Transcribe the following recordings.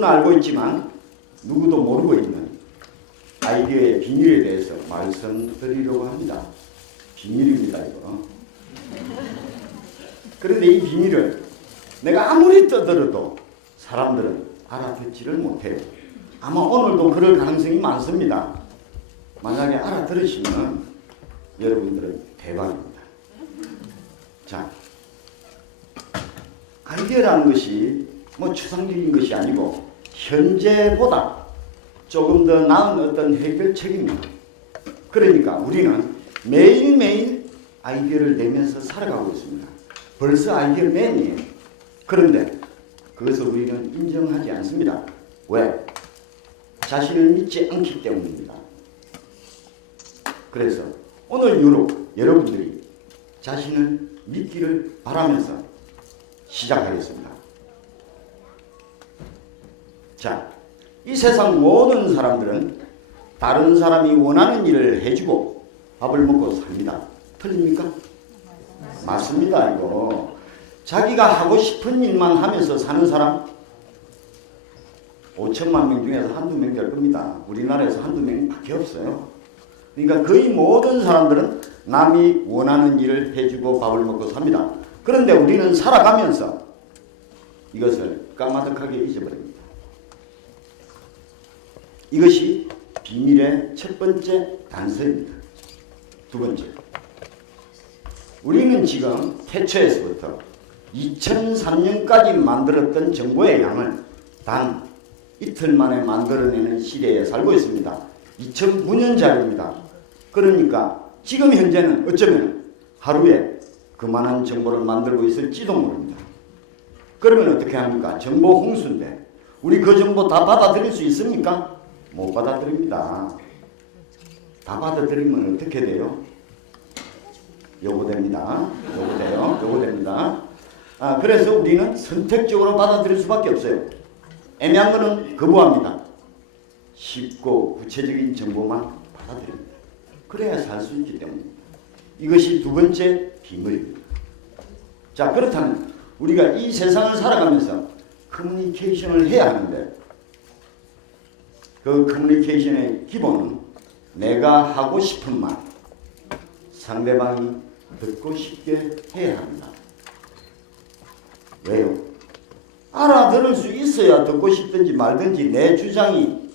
누구나 알고 있지만 누구도 모르고 있는 아이디어의 비밀에 대해서 말씀드리려고 합니다. 비밀입니다, 이거. 그런데 이 비밀을 내가 아무리 떠들어도 사람들은 알아듣지를 못해요. 아마 오늘도 그럴 가능성이 많습니다. 만약에 알아들으시면 여러분들은 대박입니다. 자, 아이디어라는 것이 뭐 추상적인 것이 아니고 현재보다 조금 더 나은 어떤 해결책입니다. 그러니까 우리는 매일매일 아이디어를 내면서 살아가고 있습니다. 벌써 아이디어맨이에요. 그런데 그것을 우리는 인정하지 않습니다. 왜? 자신을 믿지 않기 때문입니다. 그래서 오늘 유로 여러분들이 자신을 믿기를 바라면서 시작하겠습니다. 자, 이 세상 모든 사람들은 다른 사람이 원하는 일을 해주고 밥을 먹고 삽니다. 틀립니까? 맞습니다. 이거 자기가 하고 싶은 일만 하면서 사는 사람 5천만 명 중에서 한두 명 될 겁니다. 우리나라에서 한두 명밖에 없어요. 그러니까 거의 모든 사람들은 남이 원하는 일을 해주고 밥을 먹고 삽니다. 그런데 우리는 살아가면서 이것을 까마득하게 잊어버립니다. 이것이 비밀의 첫 번째 단서입니다. 두 번째, 우리는 지금 태초에서부터 2003년까지 만들었던 정보의 양을 단 이틀 만에 만들어내는 시대에 살고 있습니다. 2009년 자료입니다. 그러니까 지금 현재는 어쩌면 하루에 그만한 정보를 만들고 있을지도 모릅니다. 그러면 어떻게 합니까? 정보 홍수인데 우리 그 정보 다 받아들일 수 있습니까? 못 받아들입니다. 다 받아들이면 어떻게 돼요? 요거 됩니다. 요거 돼요. 요거 됩니다. 그래서 우리는 선택적으로 받아들일 수밖에 없어요. 애매한 거는 거부합니다. 쉽고 구체적인 정보만 받아들입니다. 그래야 살 수 있기 때문입니다. 이것이 두 번째 비밀입니다. 자, 그렇다면 우리가 이 세상을 살아가면서 커뮤니케이션을 해야 하는데 그 커뮤니케이션의 기본은 내가 하고 싶은 말, 상대방이 듣고 싶게 해야 합니다. 왜요? 알아들을 수 있어야 듣고 싶든지 말든지 내 주장이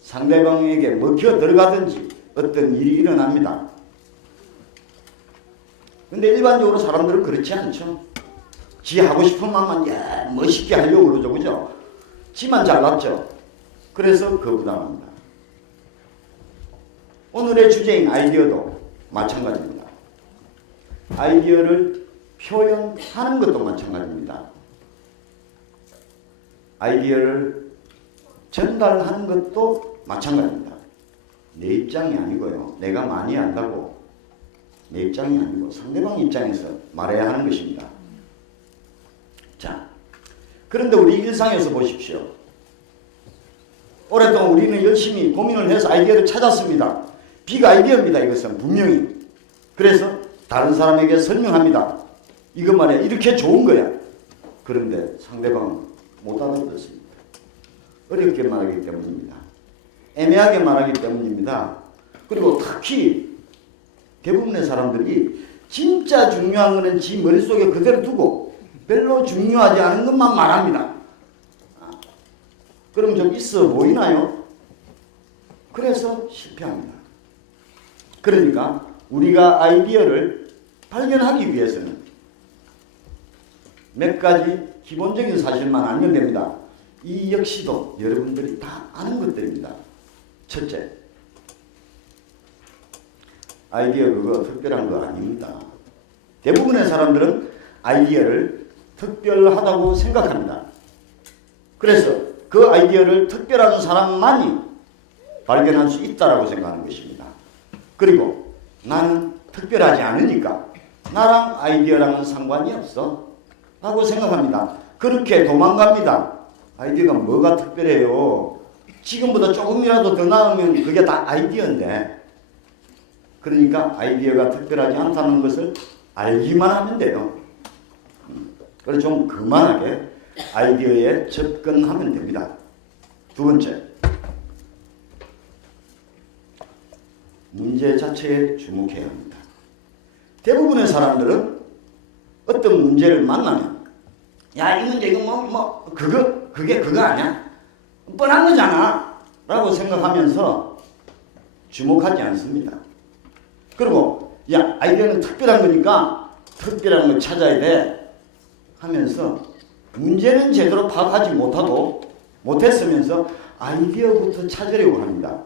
상대방에게 먹혀 들어가든지 어떤 일이 일어납니다. 근데 일반적으로 사람들은 그렇지 않죠. 지 하고 싶은 말만 멋있게 하려고 그러죠. 그죠? 지만 잘났죠. 그래서 거부당합니다. 오늘의 주제인 아이디어도 마찬가지입니다. 아이디어를 표현하는 것도 마찬가지입니다. 아이디어를 전달하는 것도 마찬가지입니다. 내 입장이 아니고요. 내가 많이 안다고 내 입장이 아니고 상대방 입장에서 말해야 하는 것입니다. 자, 그런데 우리 일상에서 보십시오. 오랫동안 우리는 열심히 고민을 해서 아이디어를 찾았습니다. 빅 아이디어입니다. 이것은 분명히. 그래서 다른 사람에게 설명합니다. 이거 말이야. 이렇게 좋은 거야. 그런데 상대방은 못 알아듣습니다. 어렵게 말하기 때문입니다. 애매하게 말하기 때문입니다. 그리고 특히 대부분의 사람들이 진짜 중요한 거는 지 머릿속에 그대로 두고 별로 중요하지 않은 것만 말합니다. 그럼 좀 있어 보이나요? 그래서 실패합니다. 그러니까 우리가 아이디어를 발견하기 위해서는 몇 가지 기본적인 사실만 알면 됩니다. 이 역시도 여러분들이 다 아는 것들입니다. 첫째, 아이디어 그거 특별한 거 아닙니다. 대부분의 사람들은 아이디어를 특별하다고 생각합니다. 그래서 그 아이디어를 특별한 사람만이 발견할 수 있다고 생각하는 것입니다. 그리고 나는 특별하지 않으니까 나랑 아이디어랑은 상관이 없어 라고 생각합니다. 그렇게 도망갑니다. 아이디어가 뭐가 특별해요? 지금보다 조금이라도 더 나으면 그게 다 아이디어인데, 그러니까 아이디어가 특별하지 않다는 것을 알기만 하면 돼요. 그래서 좀 그만하게 아이디어에 접근하면 됩니다. 두 번째, 문제 자체에 주목해야 합니다. 대부분의 사람들은 어떤 문제를 만나면 야, 이 문제 이거 그게 그거 아니야? 뻔한 거잖아 라고 생각하면서 주목하지 않습니다. 그리고 야, 아이디어는 특별한 거니까 특별한 걸 찾아야 돼 하면서 문제는 제대로 파악하지 못했으면서 아이디어부터 찾으려고 합니다.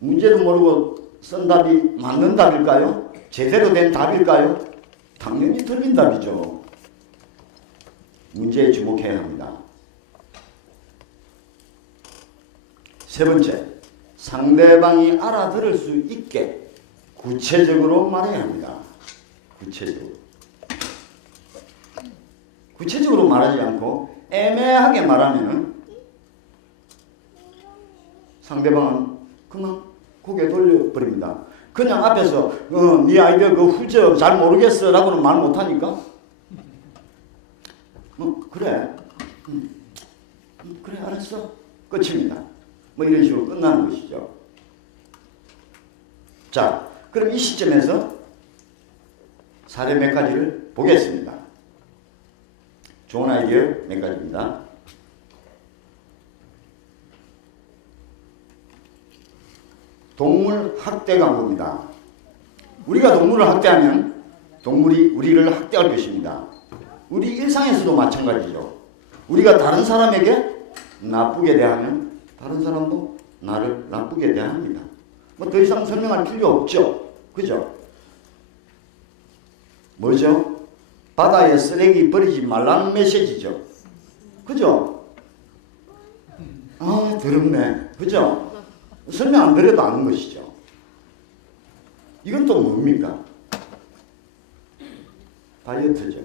문제도 모르고 쓴 답이 맞는 답일까요? 제대로 된 답일까요? 당연히 틀린 답이죠. 문제에 주목해야 합니다. 세 번째, 상대방이 알아들을 수 있게 구체적으로 말해야 합니다. 구체적으로 말하지 않고 애매하게 말하면 상대방은 그만 고개 돌려버립니다. 그냥 앞에서 네 아이디어 그 후적 잘 모르겠어 라고는 말 못하니까 그래 그래 알았어 끝입니다. 뭐 이런 식으로 끝나는 것이죠. 자, 그럼 이 시점에서 사례 몇 가지를 보겠습니다. 좋은 아이디어 몇 가지입니다. 동물 학대 광고입니다. 우리가 동물을 학대하면 동물이 우리를 학대할 것입니다. 우리 일상에서도 마찬가지죠. 우리가 다른 사람에게 나쁘게 대하면 다른 사람도 나를 나쁘게 대합니다. 뭐 더 이상 설명할 필요 없죠. 그죠? 뭐죠? 바다에 쓰레기 버리지 말라는 메시지죠. 그죠? 아, 더럽네. 그죠? 설명 안 드려도 아는 것이죠. 이건 또 뭡니까? 다이어트죠.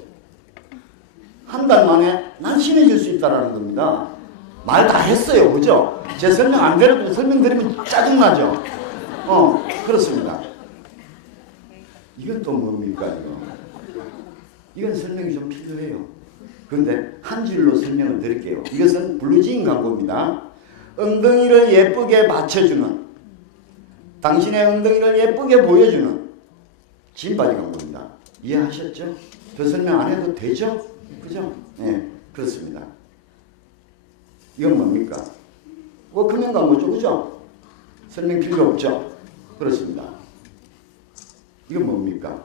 한 달 만에 날씬해질 수 있다는 겁니다. 말 다 했어요. 그죠? 제 설명 안 드려도 설명드리면 짜증나죠? 그렇습니다. 이건 또 뭡니까? 이건 설명이 좀 필요해요. 그런데 한 줄로 설명을 드릴게요. 이것은 블루진 광고입니다. 엉덩이를 예쁘게 받쳐주는, 당신의 엉덩이를 예쁘게 보여주는 진바지 광고입니다. 이해하셨죠? 더 설명 안 해도 되죠? 그죠? 네, 그렇습니다. 이건 뭡니까? 금연 광고죠, 그죠? 설명 필요 없죠? 그렇습니다. 이건 뭡니까?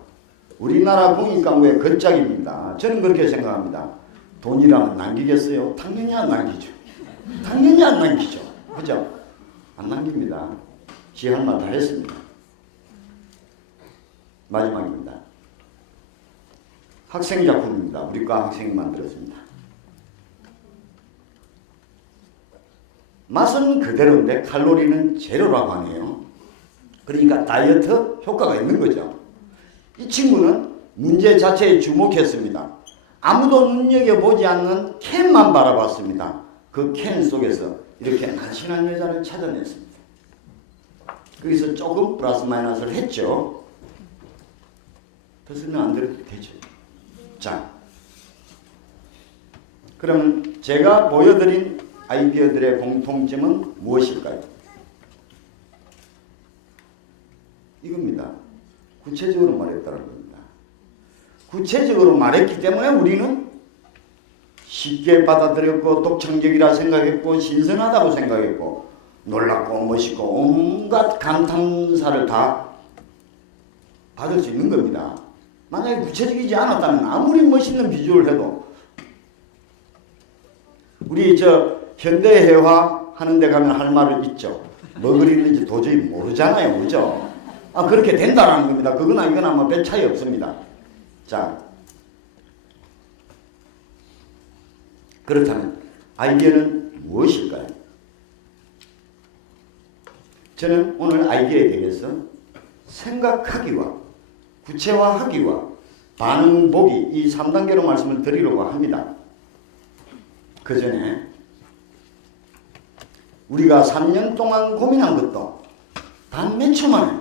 우리나라 공익광고의 걸작입니다. 저는 그렇게 생각합니다. 돈이라면 남기겠어요? 당연히 안 남기죠. 당연히 안 남기죠. 그죠? 안 남깁니다. 지 할 말 다 했습니다. 마지막입니다. 학생 작품입니다. 우리 과 학생이 만들었습니다. 맛은 그대로인데 칼로리는 제로라고 하네요. 그러니까 다이어트 효과가 있는 거죠. 이 친구는 문제 자체에 주목했습니다. 아무도 눈여겨보지 않는 캔만 바라봤습니다. 그 캔 속에서 이렇게 날씬한 여자를 찾아냈습니다. 거기서 조금 플러스 마이너스를 했죠. 더 설명 안 드려도 되죠. 자, 그러면 제가 보여드린 아이디어들의 공통점은 무엇일까요? 이겁니다. 구체적으로 말했다는 겁니다. 구체적으로 말했기 때문에 우리는 쉽게 받아들였고 독창적이라 생각했고 신선하다고 생각했고 놀랍고 멋있고 온갖 감탄사를 다 받을 수 있는 겁니다. 만약에 구체적이지 않았다면 아무리 멋있는 비주얼을 해도 우리 현대회화 하는 데 가면 할 말을 있죠. 뭐 그리는지 도저히 모르잖아요. 그죠? 그렇게 된다라는 겁니다. 그거나 이거나 뭐 별 차이 없습니다. 자, 그렇다면 아이디어는 무엇일까요? 저는 오늘 아이디어에 대해서 생각하기와 구체화하기와 반응 보기 이 3단계로 말씀을 드리려고 합니다. 그 전에 우리가 3년 동안 고민한 것도 단 몇 초 만에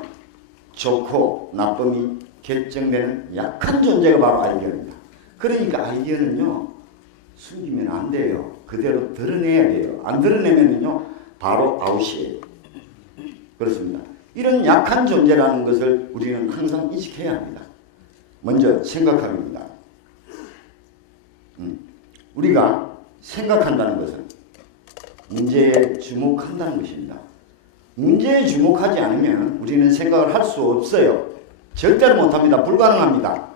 좋고 나쁨이 결정되는 약한 존재가 바로 아이디어입니다. 그러니까 아이디어는요, 숨기면 안 돼요. 그대로 드러내야 돼요. 안 드러내면요 바로 아웃이에요. 그렇습니다. 이런 약한 존재라는 것을 우리는 항상 인식해야 합니다. 먼저 생각합니다. 우리가 생각한다는 것은 문제에 주목한다는 것입니다. 문제에 주목하지 않으면 우리는 생각을 할 수 없어요. 절대로 못합니다. 불가능합니다.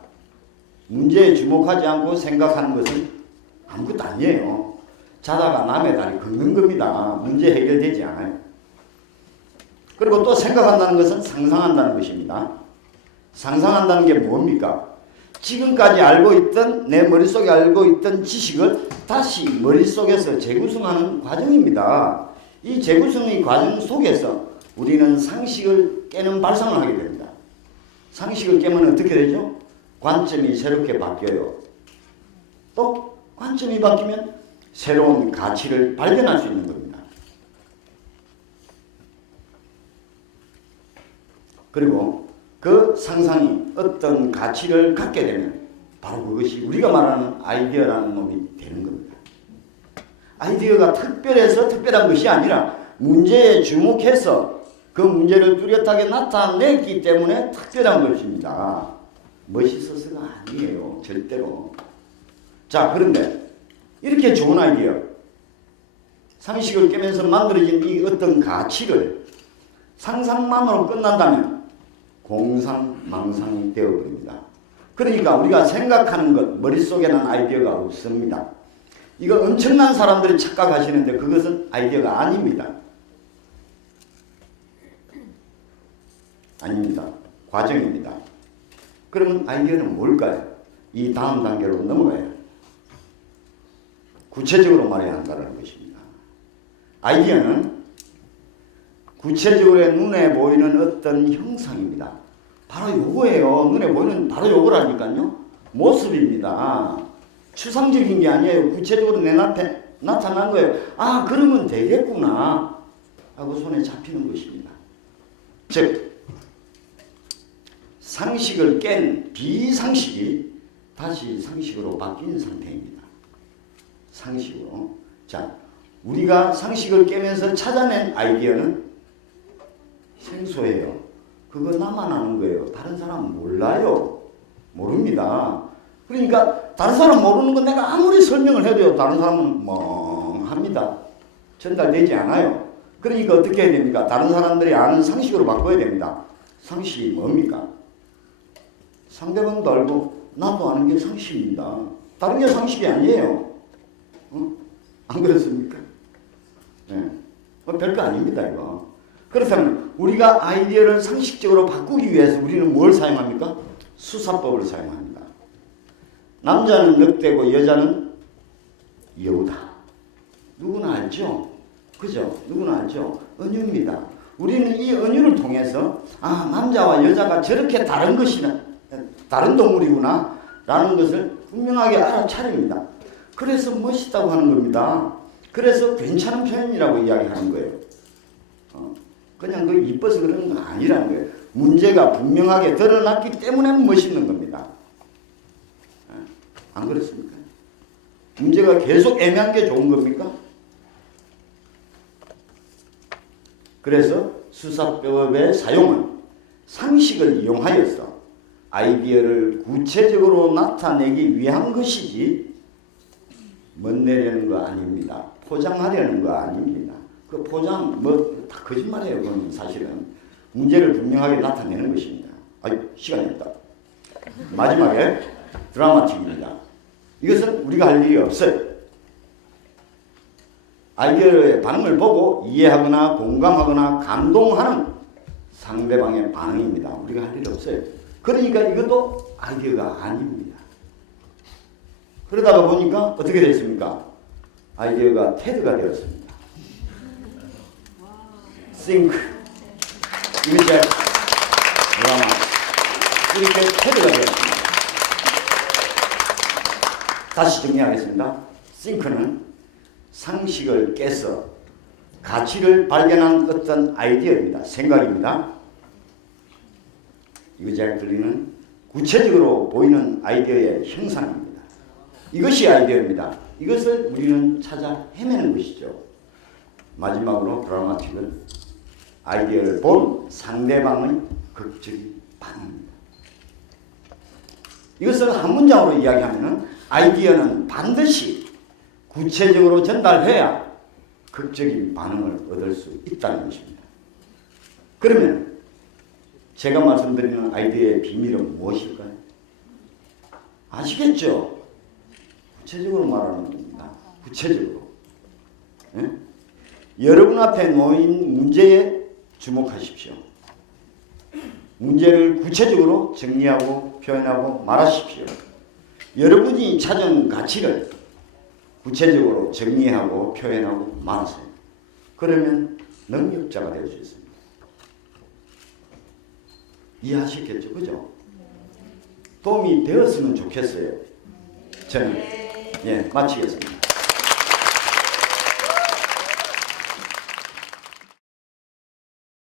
문제에 주목하지 않고 생각하는 것은 아무것도 아니에요. 자다가 남의 다리 긁는 겁니다. 문제 해결되지 않아요. 그리고 또 생각한다는 것은 상상한다는 것입니다. 상상한다는 게 뭡니까? 지금까지 알고 있던 내 머릿속에 알고 있던 지식을 다시 머릿속에서 재구성하는 과정입니다. 이 재구성의 과정 속에서 우리는 상식을 깨는 발상을 하게 됩니다. 상식을 깨면 어떻게 되죠? 관점이 새롭게 바뀌어요. 또 관점이 바뀌면 새로운 가치를 발견할 수 있는 겁니다. 그리고 그 상상이 어떤 가치를 갖게 되면 바로 그것이 우리가 말하는 아이디어라는 놈이 되는 겁니다. 아이디어가 특별해서 특별한 것이 아니라 문제에 주목해서 그 문제를 뚜렷하게 나타냈기 때문에 특별한 것입니다. 멋있어서가 아니에요. 절대로. 자, 그런데 이렇게 좋은 아이디어, 상식을 깨면서 만들어진 이 어떤 가치를 상상만으로 끝난다면 공상망상이 되어버립니다. 그러니까 우리가 생각하는 것, 머릿속에는 아이디어가 없습니다. 이거 엄청난 사람들이 착각하시는데 그것은 아이디어가 아닙니다. 아닙니다. 과정입니다. 그러면 아이디어는 뭘까요? 이 다음 단계로 넘어가요. 구체적으로 말해야 한다는 것입니다. 아이디어는 구체적으로 눈에 보이는 어떤 형상입니다. 바로 요거예요. 눈에 보이는 바로 요거라니까요. 모습입니다. 추상적인 게 아니에요. 구체적으로 내 앞에 나타난 거예요. 아, 그러면 되겠구나 하고 손에 잡히는 것입니다. 즉 상식을 깬 비상식이 다시 상식으로 바뀐 상태입니다. 상식으로. 자, 우리가 상식을 깨면서 찾아낸 아이디어는 생소해요. 그거 나만 아는 거예요. 다른 사람은 몰라요. 모릅니다. 그러니까 다른 사람 모르는 건 내가 아무리 설명을 해도요. 다른 사람은 멍합니다. 전달되지 않아요. 그러니까 어떻게 해야 됩니까? 다른 사람들이 아는 상식으로 바꿔야 됩니다. 상식이 뭡니까? 상대방도 알고 나도 아는 게 상식입니다. 다른 게 상식이 아니에요. 안 그렇습니까? 네. 별거 아닙니다, 이거. 그렇다면 우리가 아이디어를 상식적으로 바꾸기 위해서 우리는 뭘 사용합니까? 수사법을 사용합니다. 남자는 늑대고 여자는 여우다. 누구나 알죠? 그죠? 누구나 알죠? 은유입니다. 우리는 이 은유를 통해서 남자와 여자가 저렇게 다른 것이나 다른 동물이구나 라는 것을 분명하게 알아차립니다. 그래서 멋있다고 하는 겁니다. 그래서 괜찮은 표현이라고 이야기하는 거예요. 그냥 그 이뻐서 그러는 건 아니라는 거예요. 문제가 분명하게 드러났기 때문에 멋있는 겁니다. 안 그렇습니까? 문제가 계속 애매한 게 좋은 겁니까? 그래서 수사법의 사용은 상식을 이용하여서 아이디어를 구체적으로 나타내기 위한 것이지 멋내려는 거 아닙니다. 포장하려는 거 아닙니다. 그 포장 다 거짓말이에요. 그건 사실은 문제를 분명하게 나타내는 것입니다. 시간이 없다. 마지막에 드라마틱입니다. 이것은 우리가 할 일이 없어요. 아이디어의 반응을 보고 이해하거나 공감하거나 감동하는 상대방의 반응입니다. 우리가 할 일이 없어요. 그러니까 이것도 아이디어가 아닙니다. 그러다가 보니까 어떻게 됐습니까? 아이디어가 테드가 되었습니다. Think. 이것이 드라마. 이렇게 테드가 되었습니다. 다시 정리하겠습니다. Think는 상식을 깨서 가치를 발견한 어떤 아이디어입니다. 생각입니다. 이거 잘 들리는 구체적으로 보이는 아이디어의 형상입니다. 이것이 아이디어입니다. 이것을 우리는 찾아 헤매는 것이죠. 마지막으로 드라마틱은 아이디어를 본 상대방의 극적인 반응입니다. 이것을 한 문장으로 이야기하면 아이디어는 반드시 구체적으로 전달해야 극적인 반응을 얻을 수 있다는 것입니다. 그러면 제가 말씀드리는 아이디어의 비밀은 무엇일까요? 아시겠죠? 구체적으로 말하는 겁니다. 구체적으로. 예? 여러분 앞에 놓인 문제에 주목하십시오. 문제를 구체적으로 정리하고 표현하고 말하십시오. 여러분이 찾은 가치를 구체적으로 정리하고 표현하고 말하세요. 그러면 능력자가 될 수 있습니다. 이해하시겠죠? 그죠? 도움이 되었으면 좋겠어요. 저는 마치겠습니다.